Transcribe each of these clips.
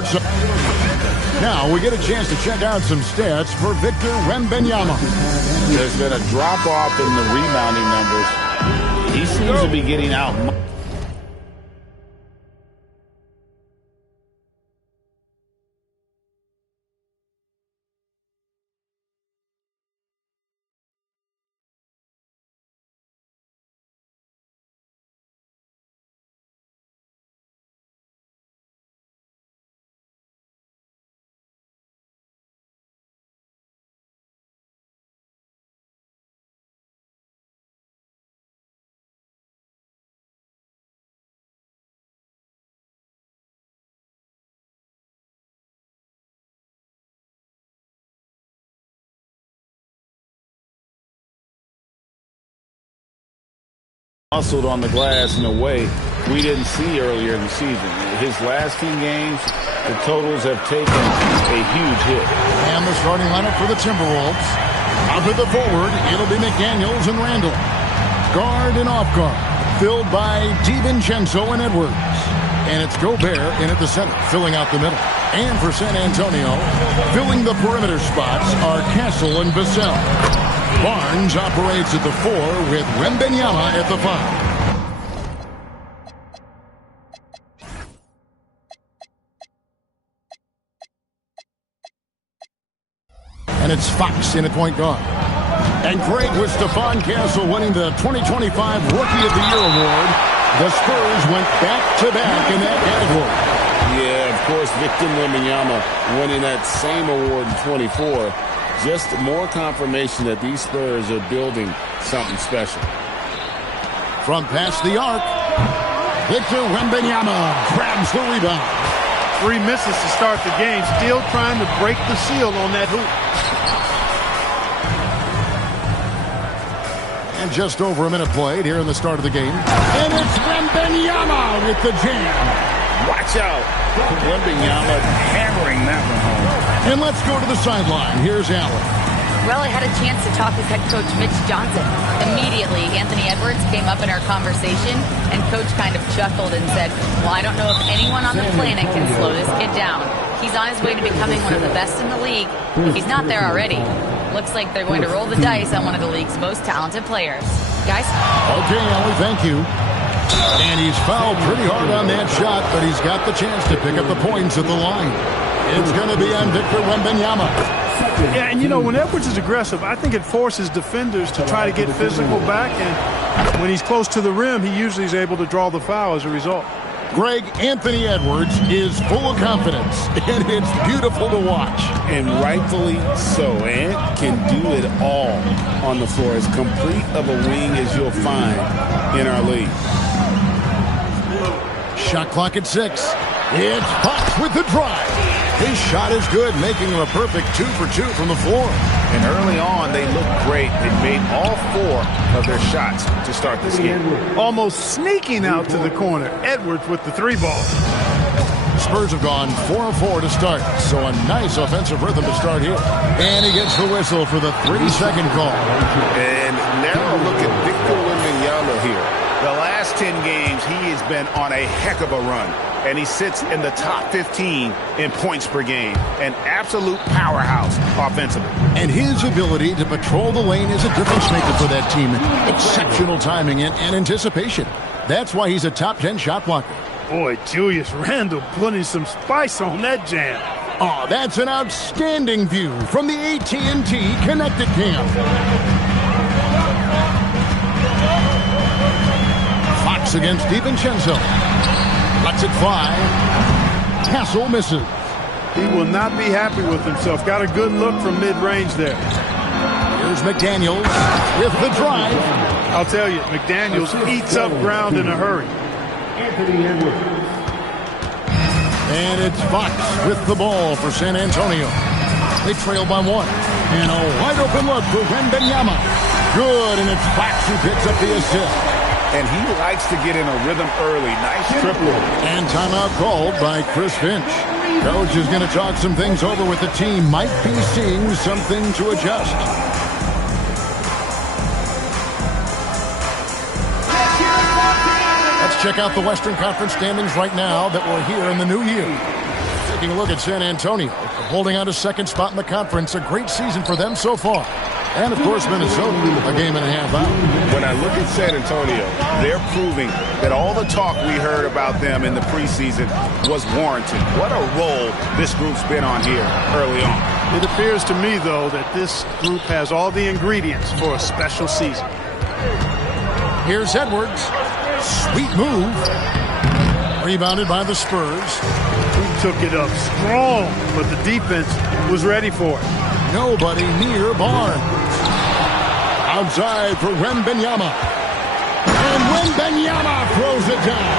courtside. Now we get a chance to check out some stats for Victor Wembanyama. There's been a drop-off in the rebounding numbers. He seems to be getting out. Hustled on the glass in a way we didn't see earlier in the season. His last 10 games, the totals have taken a huge hit. And the starting lineup for the Timberwolves. Out to the forward, it'll be McDaniels and Randall. Guard and off guard, filled by DiVincenzo and Edwards. And it's Gobert in at the center, filling out the middle. And for San Antonio, filling the perimeter spots are Castle and Vassell. Barnes operates at the 4 with Wembanyama at the 5. And it's Fox in at point guard. And great with Stephon Castle winning the 2025 Rookie of the Year award. The Spurs went back-to-back in that category. Yeah, of course, Victor Wembanyama winning that same award in 24. Just more confirmation that these Spurs are building something special. From past the arc, Victor Wembanyama grabs the rebound. 3 misses to start the game, still trying to break the seal on that hoop. And just over a minute played here in the start of the game. And it's Wembanyama with the jam. Watch out. Wembanyama hammering that one home. And let's go to the sideline. Here's Allen. Well, I had a chance to talk with head coach Mitch Johnson. Immediately, Anthony Edwards came up in our conversation, and coach kind of chuckled and said, well, I don't know if anyone on the planet can slow this kid down. He's on his way to becoming one of the best in the league. If he's not there already, looks like they're going to roll the dice on one of the league's most talented players. Guys? Okay, Allie, thank you. And he's fouled pretty hard on that shot, but he's got the chance to pick up the points at the line. It's going to be on Victor Wembanyama. Yeah, and you know, when Edwards is aggressive, I think it forces defenders to try to get physical back, and when he's close to the rim, he usually is able to draw the foul as a result. Greg, Anthony Edwards is full of confidence, and it's beautiful to watch. And rightfully so. Ant can do it all on the floor. As complete of a wing as you'll find in our league. Shot clock at 6. It's Fox with the drive. His shot is good, making him a perfect 2 for 2 from the floor. And early on, they looked great. They made all 4 of their shots to start this game. Almost sneaking out to the corner. Edwards with the 3-ball. Spurs have gone 4-4 to start, so a nice offensive rhythm to start here. And he gets the whistle for the 3-second call. And now look at Victor Wembanyama here. The last 10 games, he has been on a heck of a run. And he sits in the top 15 in points per game. An absolute powerhouse offensively. And his ability to patrol the lane is a difference maker for that team. Exceptional timing and anticipation. That's why he's a top 10 shot blocker. Boy, Julius Randle putting some spice on that jam. Oh, that's an outstanding view from the AT&T Connected Cam. Fox against DiVincenzo. Lets it fly. Castle misses. He will not be happy with himself. Got a good look from mid-range there. Here's McDaniels with the drive. I'll tell you, McDaniels eats up ground in a hurry. And it's Fox with the ball for San Antonio. They trail by 1. And a wide open look for Wembanyama. Good, and it's Fox who picks up the assist. And he likes to get in a rhythm early. Nice triple. And timeout called by Chris Finch. Coach is going to talk some things over with the team. Might be seeing something to adjust. Let's check out the Western Conference standings right now that we're here in the new year. Taking a look at San Antonio, holding on to second spot in the conference. A great season for them so far. And, of course, Minnesota, a game and a half out. When I look at San Antonio, they're proving that all the talk we heard about them in the preseason was warranted. What a role this group's been on here early on. It appears to me, though, that this group has all the ingredients for a special season. Here's Edwards. Sweet move. Rebounded by the Spurs. He took it up strong, but the defense was ready for it. Nobody near Barnes. Outside for Wembanyama. And Wembanyama throws it down.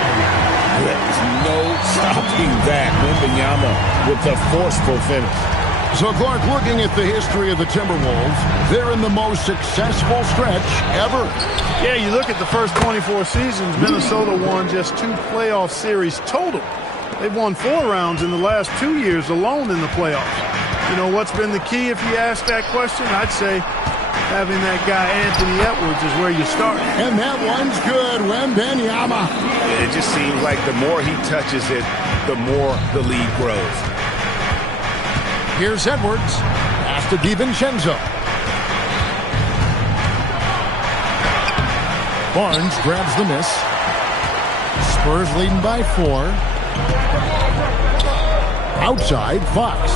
There's no stopping that. Wembanyama with the forceful finish. So, Clark, looking at the history of the Timberwolves, they're in the most successful stretch ever. Yeah, you look at the first 24 seasons, Minnesota won just 2 playoff series total. They've won 4 rounds in the last 2 years alone in the playoffs. You know, what's been the key if you ask that question? I'd say having that guy Anthony Edwards is where you start. And that one's good, Wembanyama. It just seems like the more he touches it, the more the lead grows. Here's Edwards. Pass to DiVincenzo. Barnes grabs the miss. Spurs leading by 4. Outside, Fox.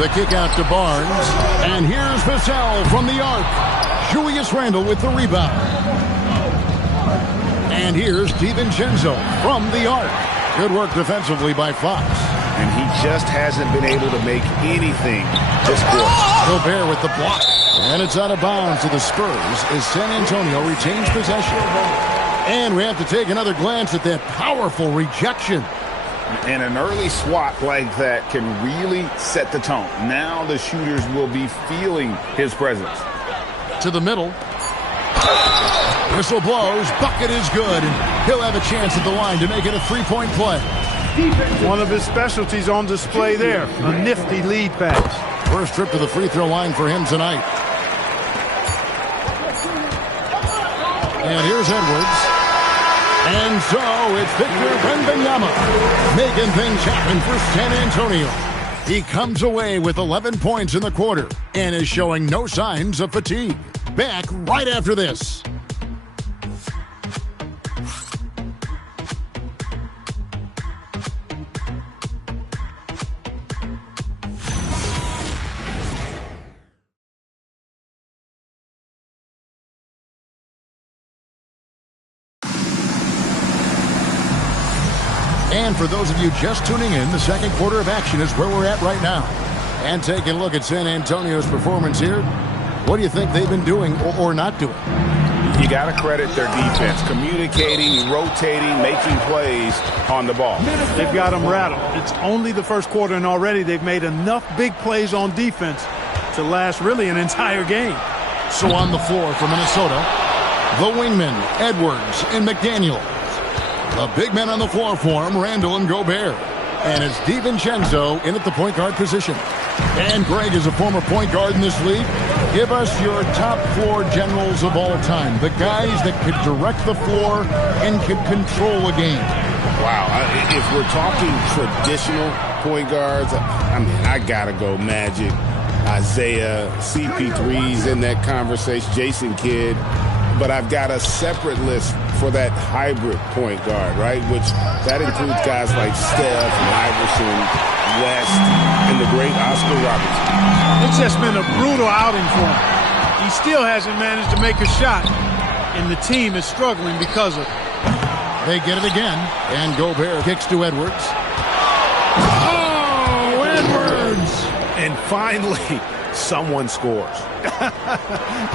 The kick out to Barnes. And here's Vassell from the arc. Julius Randle with the rebound. And here's DiVincenzo from the arc. Good work defensively by Fox. And he just hasn't been able to make anything this quarter. Gobert with the block. And it's out of bounds to the Spurs as San Antonio retains possession. And we have to take another glance at that powerful rejection. And an early swat like that can really set the tone. Now the shooters will be feeling his presence. To the middle. Whistle blows. Bucket is good. And he'll have a chance at the line to make it a 3-point play. One of his specialties on display there. A nifty lead pass. First trip to the free throw line for him tonight. And here's Edwards. And so it's Victor Wembanyama making things happen for San Antonio. He comes away with 11 points in the quarter and is showing no signs of fatigue. Back right after this. And for those of you just tuning in, the second quarter of action is where we're at right now. And taking a look at San Antonio's performance here, what do you think they've been doing or not doing? You got to credit their defense, communicating, rotating, making plays on the ball. They've got them rattled. It's only the first quarter, and already they've made enough big plays on defense to last really an entire game. So on the floor for Minnesota, the wingmen, Edwards and McDaniel. The big men on the floor for him, Randle and Gobert. And it's DiVincenzo in at the point guard position. And Greg is a former point guard in this league. Give us your top floor generals of all time. The guys that could direct the floor and could control a game. Wow. If we're talking traditional point guards, I mean, I got to go Magic, Isaiah, CP3's in that conversation, Jason Kidd. But I've got a separate list for that hybrid point guard, right? Which that includes guys like Steph, Iverson, West, and the great Oscar Robertson. It's just been a brutal outing for him. He still hasn't managed to make a shot, and the team is struggling because of it. They get it again, and Gobert kicks to Edwards. Oh, Edwards! And finally, someone scores.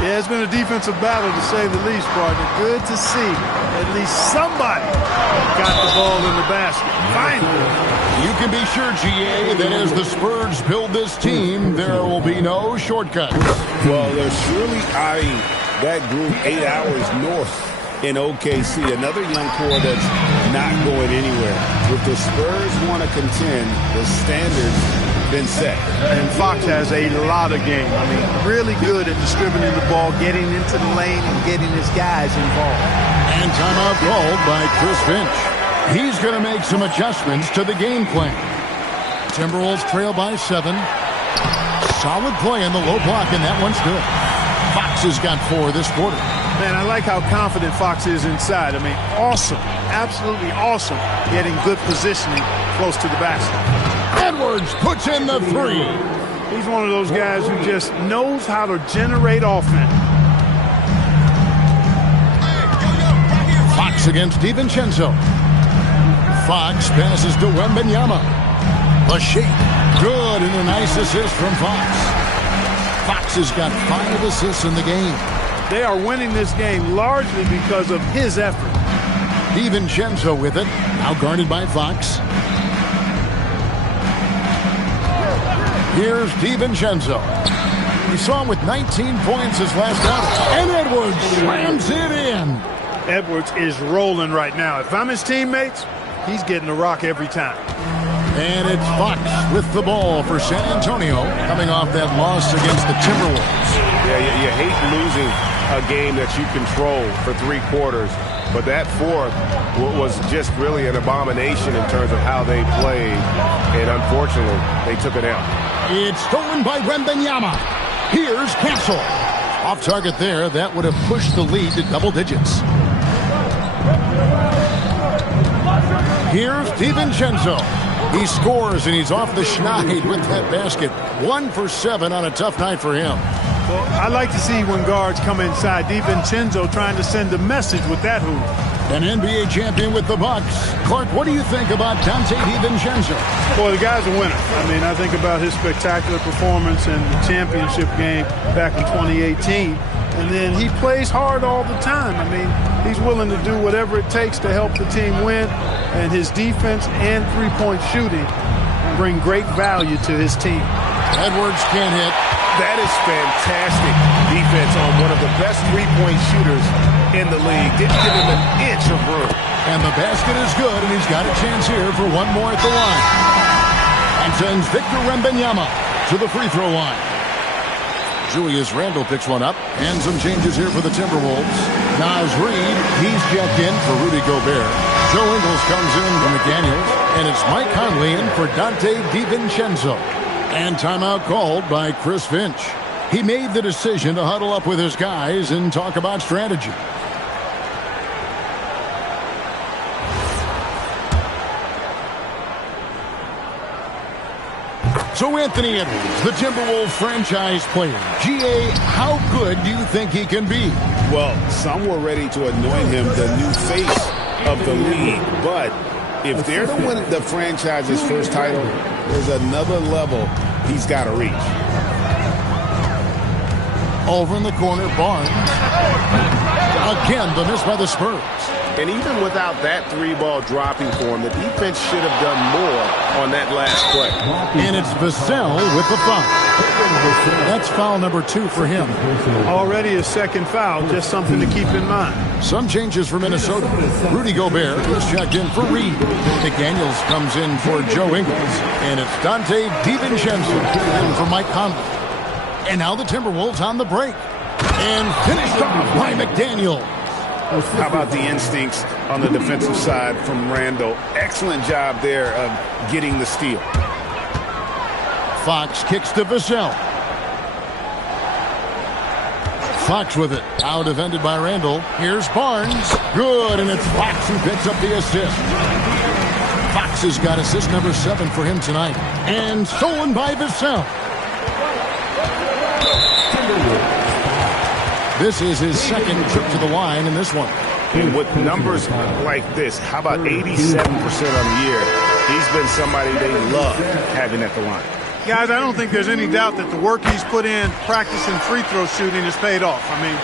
Yeah, it's been a defensive battle, to say the least, partner. Good to see at least somebody got the ball in the basket. Finally. You can be sure, GA, that as the Spurs build this team, there will be no shortcuts. Well, they're surely eyeing that group 8 hours north in OKC. Another young core that's not going anywhere. If the Spurs want to contend, the standards been set. And Fox has a lot of game. I mean, really good at distributing the ball, getting into the lane, and getting his guys involved. And timeout called by Chris Finch. He's going to make some adjustments to the game plan. Timberwolves trail by 7. Solid play on the low block, and that one's good. Fox has got 4 this quarter. Man, I like how confident Fox is inside. I mean, awesome. Absolutely awesome. Getting good positioning close to the basket. Edwards puts in the 3. He's one of those guys who just knows how to generate offense. Fox against DiVincenzo. Fox passes to Wembanyama. The shape. Good, and a nice assist from Fox. Fox has got 5 assists in the game. They are winning this game largely because of his effort. DiVincenzo with it. Now guarded by Fox. Here's DiVincenzo. We saw him with 19 points his last outing. And Edwards slams it in. Edwards is rolling right now. If I'm his teammates, he's getting the rock every time. And it's Fox with the ball for San Antonio, coming off that loss against the Timberwolves. Yeah, you hate losing a game that you control for 3 quarters, but that fourth was just really an abomination in terms of how they played, and unfortunately, they took it out. It's stolen by Wembanyama. Here's Castle. Off target there. That would have pushed the lead to double digits. Here's DiVincenzo. He scores, and he's off the schneid with that basket. 1 for 7 on a tough night for him. Well, I like to see when guards come inside. DiVincenzo trying to send a message with that hoop. An NBA champion with the Bucks. Clark, what do you think about Dante DiVincenzo? Boy, the guy's a winner. I mean, I think about his spectacular performance in the championship game back in 2018. And then he plays hard all the time. I mean, he's willing to do whatever it takes to help the team win. And his defense and three-point shooting bring great value to his team. Edwards can't hit. That is fantastic defense on one of the best three-point shooters in the league. Didn't give him an inch of room. And the basket is good, and he's got a chance here for one more at the line. And sends Victor Wembanyama to the free throw line. Julius Randle picks one up, and some changes here for the Timberwolves. Naz Reid, he's checked in for Rudy Gobert. Joe Ingles comes in for McDaniels, and it's Mike Conley in for Dante DiVincenzo. And timeout called by Chris Finch. He made the decision to huddle up with his guys and talk about strategy. So Anthony Edwards, the Timberwolves franchise player. GA, how good do you think he can be? Well, some were ready to anoint him the new face of the league. But if they're to win the franchise's first title, there's another level he's got to reach. Over in the corner, Barnes. Again, the miss by the Spurs. And even without that 3-ball dropping for him, the defense should have done more on that last play. And it's Vassell with the foul. That's foul number 2 for him. Already a second foul, just something to keep in mind. Some changes for Minnesota. Rudy Gobert is checked in for Reed. McDaniels comes in for Joe Ingles. And it's Dante DiVincenzo in for Mike Conley. And now the Timberwolves on the break. And finished off by McDaniels. How about the instincts on the defensive side from Randle? Excellent job there of getting the steal. Fox kicks to Vassell. Fox with it. Out defended by Randle. Here's Barnes. Good, and it's Fox who picks up the assist. Fox has got assist number 7 for him tonight. And stolen by Vassell. This is his second trip to the line in this one. And with numbers like this, how about 87% on the year? He's been somebody they love having at the line. Guys, I don't think there's any doubt that the work he's put in practicing free throw shooting has paid off. I mean,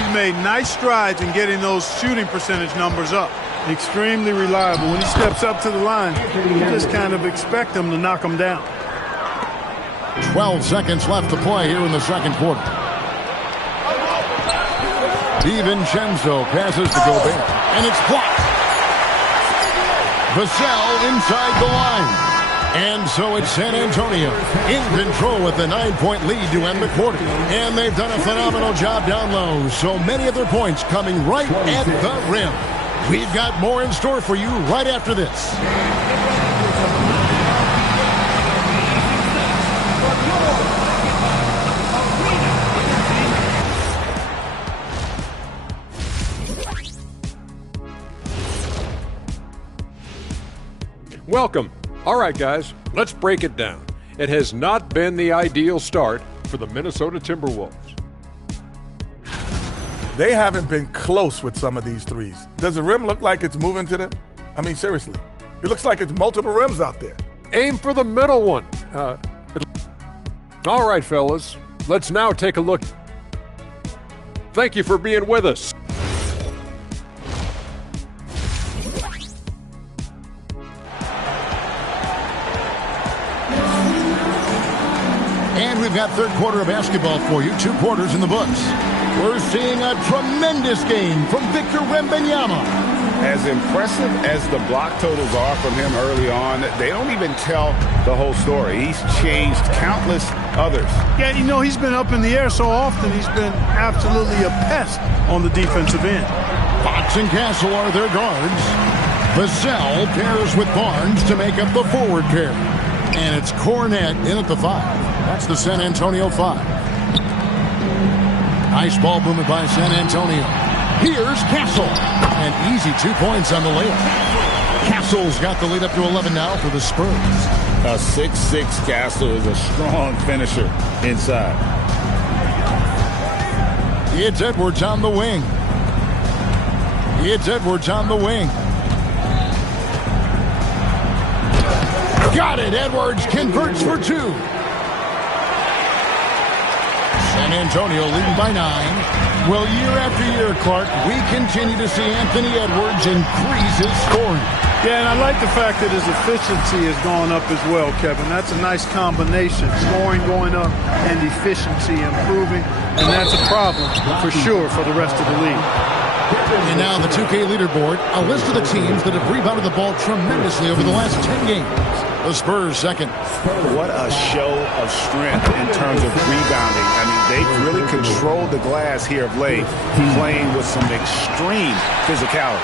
he's made nice strides in getting those shooting percentage numbers up. Extremely reliable. When he steps up to the line, you just kind of expect him to knock him down. 12 seconds left to play here in the second quarter. DiVincenzo passes to Gobert, and it's blocked. Vassell inside the line. And so it's San Antonio in control with the 9-point lead to end the quarter. And they've done a phenomenal job down low. So many of their points coming right at the rim. We've got more in store for you right after this. Welcome. All right, guys, let's break it down. It has not been the ideal start for the Minnesota Timberwolves. They haven't been close with some of these threes. Does the rim look like it's moving to them? I mean, seriously. It looks like it's multiple rims out there. Aim for the middle one. All right, fellas, let's now take a look. Thank you for being with us. And we've got third quarter of basketball for you. 2 quarters in the books. We're seeing a tremendous game from Victor Wembanyama. As impressive as the block totals are from him early on, they don't even tell the whole story. He's changed countless others. Yeah, you know, he's been up in the air so often, he's been absolutely a pest on the defensive end. Fox and Castle are their guards. Vassell pairs with Barnes to make up the forward pair. And it's Cornette in at the 5. That's the San Antonio 5. Nice ball movement by San Antonio. Here's Castle. And easy 2 points on the layup. Castle's got the lead up to 11 now for the Spurs. A 6'6" Castle is a strong finisher inside. It's Edwards on the wing. It's Edwards on the wing. Got it. Edwards converts for 2. San Antonio leading by 9. Well, year after year, Clark, we continue to see Anthony Edwards increase his scoring. Yeah, and I like the fact that his efficiency has gone up as well, Kevin. That's a nice combination. Scoring going up and efficiency improving. And that's a problem for sure for the rest of the league. And now the 2K leaderboard, a list of the teams that have rebounded the ball tremendously over the last 10 games. The Spurs second. What a show of strength in terms of rebounding. I mean, they've really controlled the glass here of late, playing with some extreme physicality.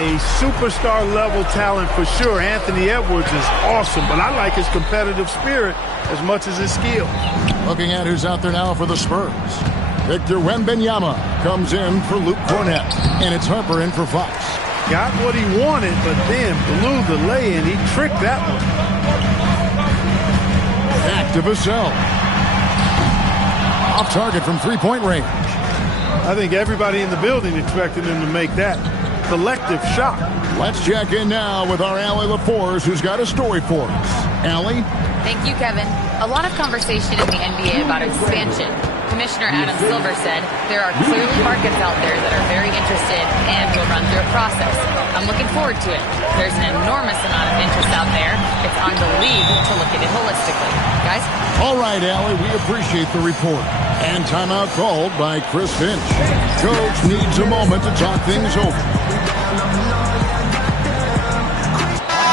A superstar level talent for sure. Anthony Edwards is awesome, but I like his competitive spirit as much as his skill. Looking at who's out there now for the Spurs. Victor Wembanyama comes in for Luke Cornette, and it's Harper in for Fox. Got what he wanted, but then blew the lay-in. He tricked that one. Back to Vassell. Off target from 3-point range. I think everybody in the building expected him to make that collective shot. Let's check in now with our Allie LaForce, who's got a story for us. Allie? Thank you, Kevin. A lot of conversation in the NBA about expansion. Commissioner Adam Silver said there are clearly markets out there that are very interested and will run through a process. I'm looking forward to it. There's an enormous amount of interest out there. It's on the league to look at it holistically. Guys? All right, Allie, we appreciate the report. And timeout called by Chris Finch. Coach needs a moment to talk things over.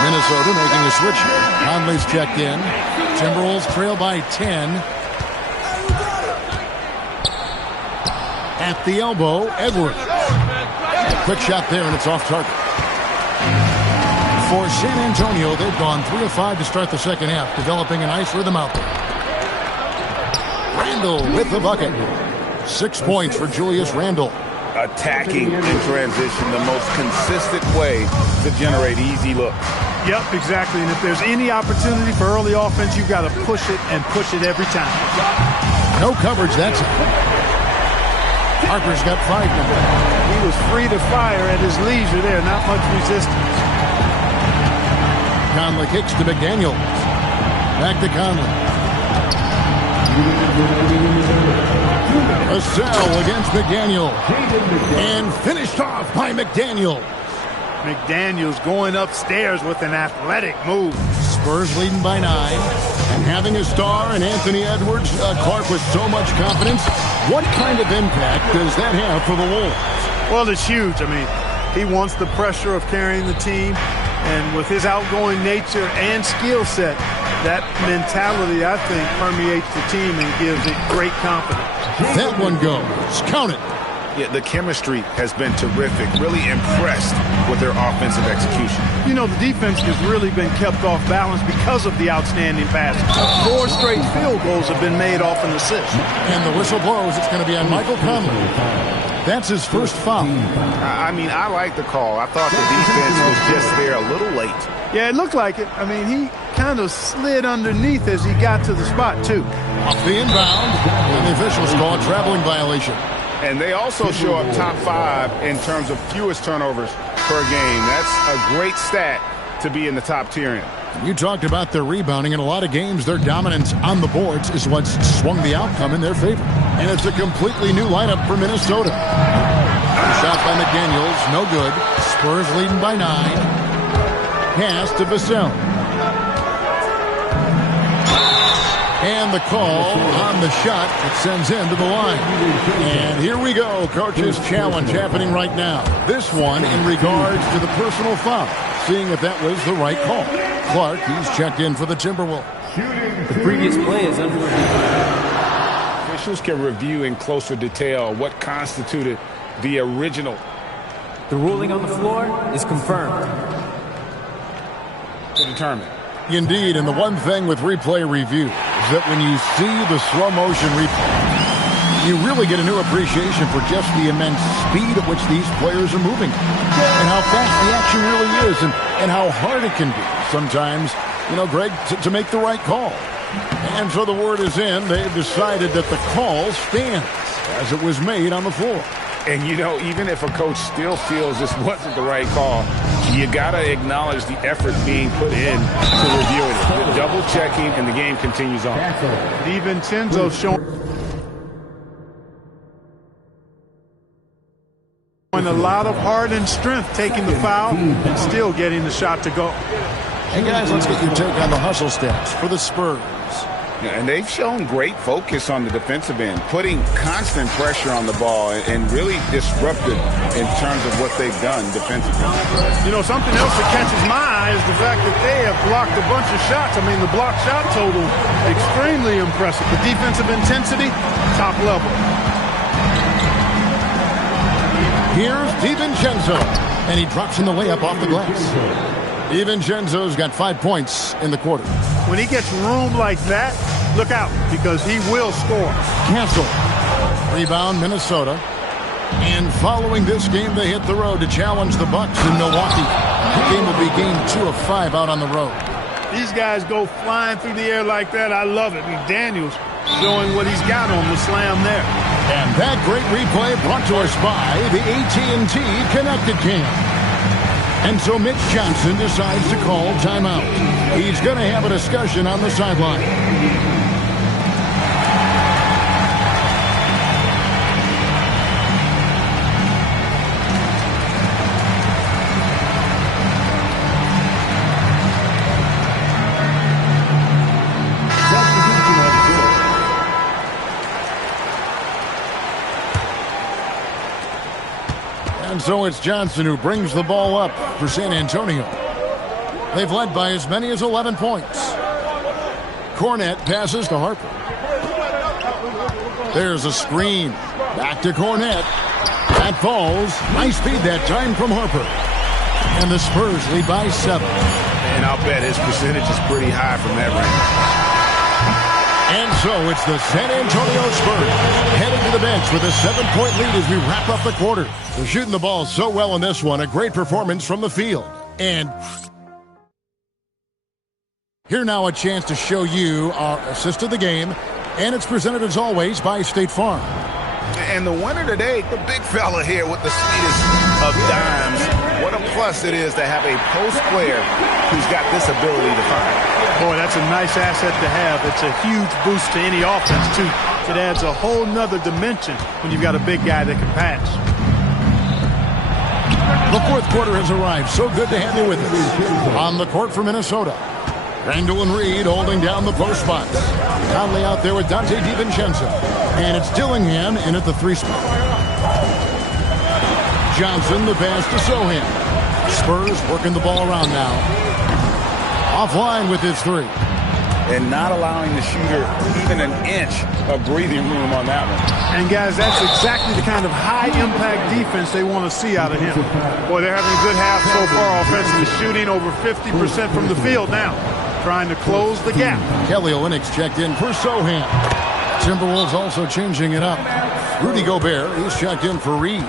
Minnesota making a switch here. Conley's checked in. Timberwolves trail by 10. At the elbow, Edwards. Quick shot there, and it's off target. For San Antonio, they've gone 3 of 5 to start the second half, developing a nice rhythm out there. Randle with the bucket. 6 points for Julius Randle. Attacking in transition, the most consistent way to generate easy looks. Yep, exactly. And if there's any opportunity for early offense, you've got to push it and push it every time. No coverage, that's it. Harper's got 5 now. He was free to fire at his leisure there, not much resistance. Conley kicks to McDaniels. Back to Conley. A cell against McDaniel. And finished off by McDaniel. McDaniels going upstairs with an athletic move. Spurs leading by 9. And having a star in Anthony Edwards, Clark, with so much confidence, what kind of impact does that have for the Wolves? Well, it's huge. I mean, he wants the pressure of carrying the team. And with his outgoing nature and skill set, that mentality, I think, permeates the team and gives it great confidence. That one goes. Count it. Yeah, the chemistry has been terrific. Really impressed with their offensive execution. You know, the defense has really been kept off balance because of the outstanding passes. 4 straight field goals have been made off an assist. And the whistle blows. It's going to be on Michael Conley. That's his first foul. I mean, I like the call. I thought the defense was just there a little late. Yeah, it looked like it. I mean, he kind of slid underneath as he got to the spot, too. Off the inbound, and the officials call a traveling violation. And they also show up top 5 in terms of fewest turnovers per game. That's a great stat to be in the top tier in. You talked about their rebounding. In a lot of games, their dominance on the boards is what's swung the outcome in their favor. And it's a completely new lineup for Minnesota. Shot by McDaniels, no good. Spurs leading by 9. Pass to Vassell. And the call on the shot that sends him to the line. And here we go. Coach's challenge happening right now. This one in regards to the personal foul. Seeing if that was the right call. Clark, he's checked in for the Timberwolves. The previous play is under review. Officials can review in closer detail what constituted the original. The ruling on the floor is confirmed. To determine. Indeed, and the one thing with replay review is that when you see the slow motion replay, you really get a new appreciation for just the immense speed at which these players are moving and how fast the action really is and how hard it can be sometimes, you know, Greg, to make the right call. And so the word is in. They've decided that the call stands as it was made on the floor. And, you know, even if a coach still feels this wasn't the right call, you got to acknowledge the effort being put in to reviewing it. The double checking, and the game continues on. DiVincenzo showing a lot of heart and strength taking the foul and still getting the shot to go. Hey, guys, let's get your take on the hustle stats for the Spurs. And they've shown great focus on the defensive end, putting constant pressure on the ball and really disruptive in terms of what they've done defensively. You know, something else that catches my eye is the fact that they have blocked a bunch of shots. I mean, the block shot total, extremely impressive. The defensive intensity, top level. Here's DiVincenzo, and he drops in the layup off the glass. DiVincenzo's got 5 points in the quarter. When he gets room like that, look out, because he will score. Castle. Rebound, Minnesota. And following this game, they hit the road to challenge the Bucks in Milwaukee. The game will be game 2 of 5 out on the road. These guys go flying through the air like that. I love it. Daniels showing what he's got on the slam there. And that great replay brought to us by the AT&T Connected Cam. And so Mitch Johnson decides to call timeout. He's going to have a discussion on the sideline. And so it's Johnson who brings the ball up for San Antonio. They've led by as many as 11 points. Cornette passes to Harper. There's a screen. Back to Cornette. That falls. Nice feed that time from Harper. And the Spurs lead by 7. And I'll bet his percentage is pretty high from that range. And so it's the San Antonio Spurs heading to the bench with a 7-point lead as we wrap up the quarter. They're shooting the ball so well in this one. A great performance from the field. And here now a chance to show you our assist of the game. And it's presented as always by State Farm. And the winner today, the big fella here with the sweetest of dimes. What a plus it is to have a post player who's got this ability to find. Boy, that's a nice asset to have. It's a huge boost to any offense, too. It adds a whole nother dimension when you've got a big guy that can pass. The fourth quarter has arrived. So good to have you with us. On the court for Minnesota, Randall and Reed holding down the post spots. Conley out there with Dante DiVincenzo. And it's Dillingham in at the 3 spot. Johnson, the pass to Sohan. Spurs working the ball around now. Offline with his 3. and not allowing the shooter even an inch of breathing room on that one. And, guys, that's exactly the kind of high-impact defense they want to see out of him. Boy, they're having a good half so far offensively, shooting over 50% from the field now, trying to close the gap. Kelly Olynyk's checked in for Sohan. Timberwolves also changing it up. Rudy Gobert is checked in for Reed.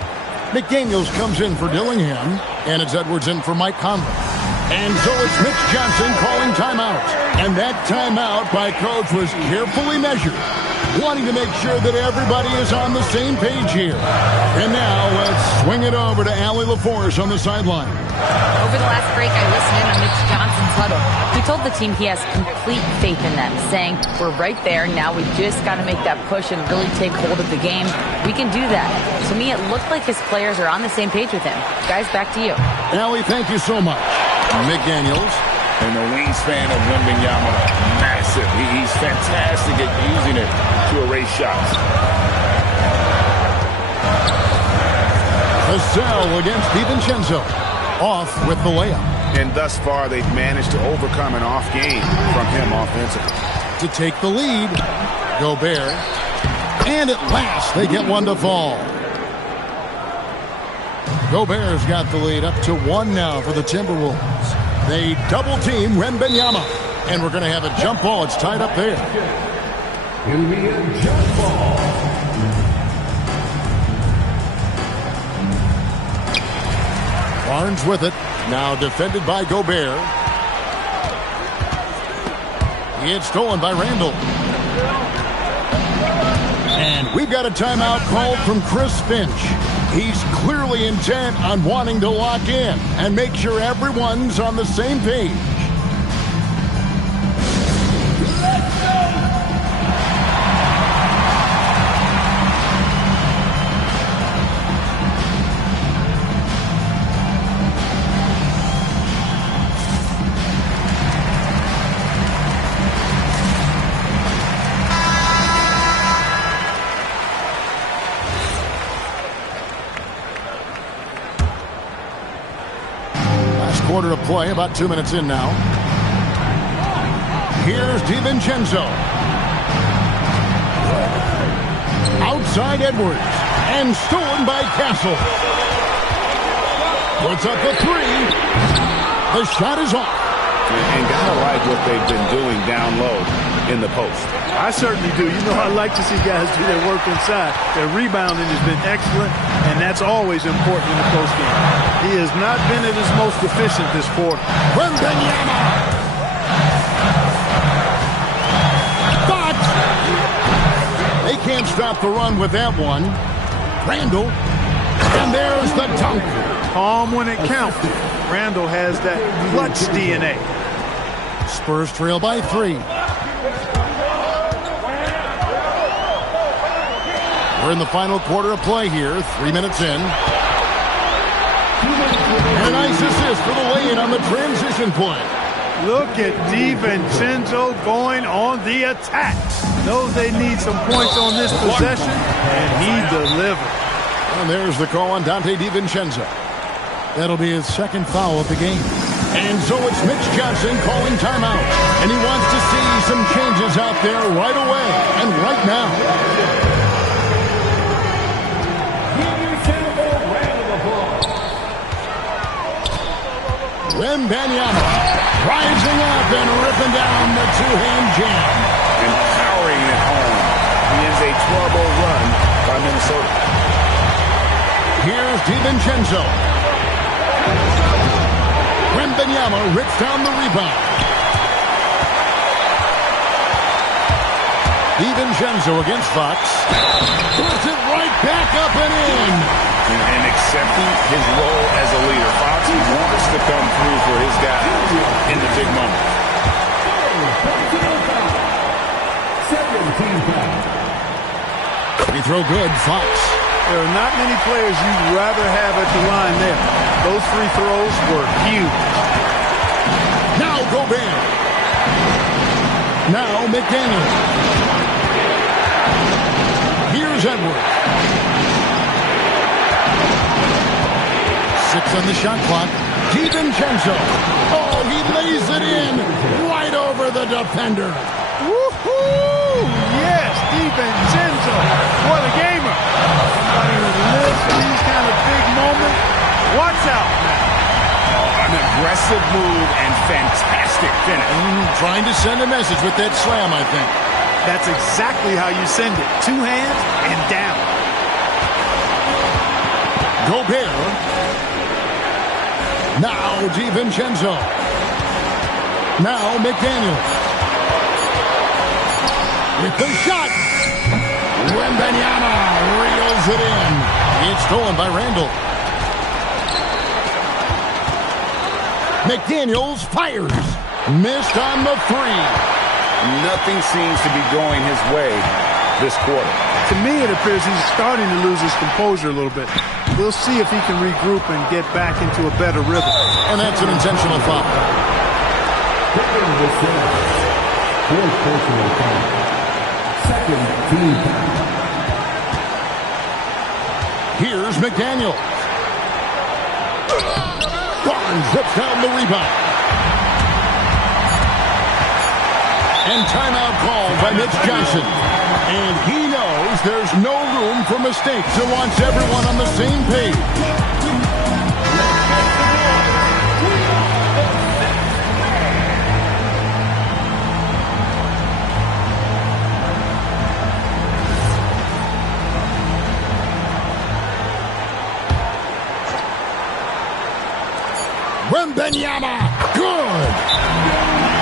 McDaniels comes in for Dillingham, and it's Edwards in for Mike Conley. And so it's Mitch Johnson calling timeout. And that timeout by Coach was carefully measured, wanting to make sure that everybody is on the same page here. And now let's swing it over to Allie LaForce on the sideline. Over the last break, I listened in on Mitch Johnson's huddle. He told the team he has complete faith in them, saying, we're right there. Now we just got to make that push and really take hold of the game. We can do that. To me, it looked like his players are on the same page with him. Guys, back to you. Allie, thank you so much. McDaniels. And the wingspan of Wembanyama, massive. He's fantastic at using it to erase shots. Vassell against DiVincenzo. Off with the layup. And thus far, they've managed to overcome an off game from him offensively. To take the lead, Gobert. And at last, they get one to fall. Gobert's got the lead up to 1 now for the Timberwolves. They double team Wembanyama. And we're going to have a jump ball. It's tied up there. It'll be a jump ball. Barnes with it. Now defended by Gobert. It's stolen by Randall. And we've got a timeout called from Chris Finch. He's clearly intent on wanting to lock in and make sure everyone's on the same page. Quarter to play, about 2 minutes in now. Here's DiVincenzo. Outside Edwards. And stolen by Castle. Puts up a 3. The shot is off. And gotta like what they've been doing down low in the post. I certainly do. You know, I like to see guys do their work inside. Their rebounding has been excellent, and that's always important in the postgame. He has not been at his most efficient this quarter. Wembanyama! But they can't stop the run with that one. Randall. And there's the dunk. Calm when it counts. Randall has that clutch DNA. Spurs trail by 3. We're in the final quarter of play here. 3 minutes in. And a nice assist for the lay-in on the transition play. Look at DiVincenzo going on the attack. Knows they need some points on this possession, and he delivered. And there's the call on Dante DiVincenzo. That'll be his second foul of the game. And so it's Mitch Johnson calling timeout. And he wants to see some changes out there right away and right now. Wembanyama rising up and ripping down the two-hand jam. And powering it home. He ends a 12-0 run by Minnesota. Here's DiVincenzo. Wembanyama rips down the rebound. DiVincenzo against Fox. Puts it right back up and in. And accepting his role as a leader. Fox wants to come through for his guys in the big moments. Free throw good, Fox. There are not many players you'd rather have at the line there. Those free throws were huge. Now Gobert. Now McDaniels. Here's Edwards. 6 on the shot clock. DiVincenzo. Oh, he lays it in right over the defender. Woohoo! Yes, DiVincenzo. What a gamer. Somebody who lives for these kind of big moments. Watch out now. An aggressive move and fantastic finish. Trying to send a message with that slam, I think. That's exactly how you send it. 2 hands and down. Gobert. Now DiVincenzo. Now McDaniel. With the shot. Wembanyama reels it in. It's stolen by Randall. McDaniels fires. Missed on the 3. Nothing seems to be going his way this quarter. To me, it appears he's starting to lose his composure a little bit. We'll see if he can regroup and get back into a better rhythm. And that's an intentional foul. Taking the set. 4th personal foul. 2nd team foul. Here's McDaniel. Barnes rips down the rebound. And timeout called by Mitch Johnson. And he knows there's no room for mistakes. He wants everyone on the same page. Wembanyama, good.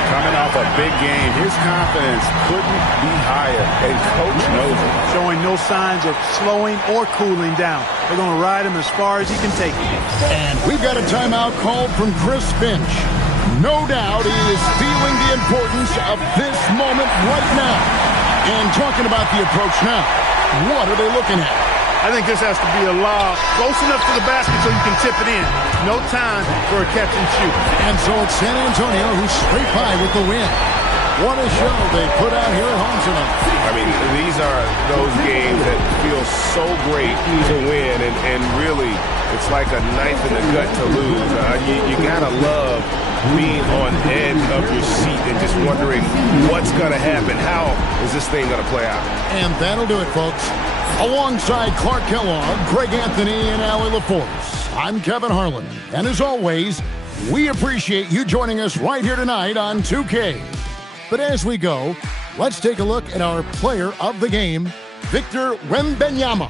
Coming off a big game, his confidence couldn't be higher, and coach knows it. Showing no signs of slowing or cooling down. They're going to ride him as far as he can take it. And we've got a timeout called from Chris Finch. No doubt he is feeling the importance of this moment right now. And talking about the approach now, what are they looking at? I think this has to be a lob close enough to the basket so you can tip it in. No time for a catch and shoot. And so it's San Antonio who's straight by with the win. What a show they put out here at home tonight. I mean, these are those games that feel so great to win, and really, it's like a knife in the gut to lose. You gotta love being on edge of your seat and just wondering what's gonna happen. How is this thing gonna play out? And that'll do it, folks. Alongside Clark Kellogg, Greg Anthony, and Allie LaForce, I'm Kevin Harlan. And as always, we appreciate you joining us right here tonight on 2K. But as we go, let's take a look at our player of the game, Victor Wembanyama.